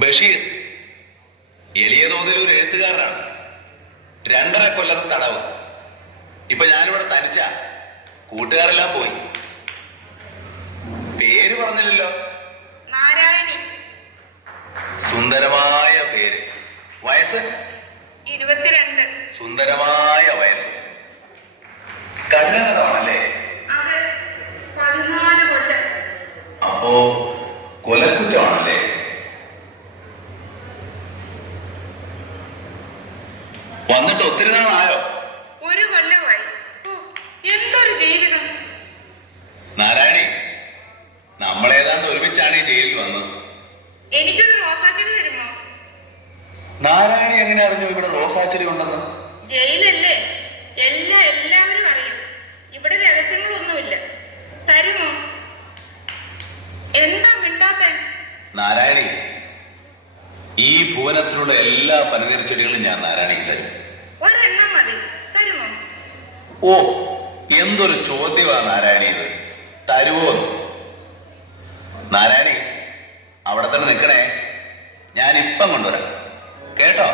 ബഷീർ എളിയ തോതിൽ ഒരു എഴുത്തുകാരനാണ്. 2.5 കൊല്ലത്തെ തടവ്. ഇപ്പൊ ഞാനിവിടെ തനിച്ച, കൂട്ടുകാരെല്ലാം പോയി. പേര് പറഞ്ഞില്ലല്ലോ. നാരായണി. സുന്ദരമായ പേര്. വയസ്സ് 22. സുന്ദരമായ വയസ്സ്. കഠിനമാണല്ലേ? അത് 14 കൊല്ലം. അപ്പോ കൊലക്കുറ്റമാണല്ലേ? വന്നിട്ട് ഒത്തിരി നാളായോ? 1 കൊല്ലമായി. എന്തൊരു ജീവിതം. നാരായണി, നമ്മളേതാണ്ട് ഒരുമിച്ചാണ് ഈ ജയിലിൽ വന്നത്. എനിക്കൊരു റോസാച്ചെടി തരുമോ? നാരായണി എങ്ങനെ അറിഞ്ഞു ഇവിടെ റോസാച്ചെടി ഉണ്ടെന്ന്? ജയിലല്ലേ, എല്ലാവരും അറിയും. ഇവിടെ രഹസ്യങ്ങളൊന്നുമില്ല. തരുമോ? എന്താ മിണ്ടാത്തെ? നാരായണി, ഈ ഭുവനത്തിലുള്ള എല്ലാ പനിനീർ ചെടികളും ഞാൻ നാരായണിക്ക് തരും. ഒരെണ്ണം മതി. തരുമോ? ഓ, എന്തൊരു ചോദ്യമാണ് നാരായണി ഇത്. തരുവോ? നാരായണി, അവിടെ തന്നെ നിൽക്കണേ. ഞാൻ ഇപ്പം കൊണ്ടുവരാം കേട്ടോ.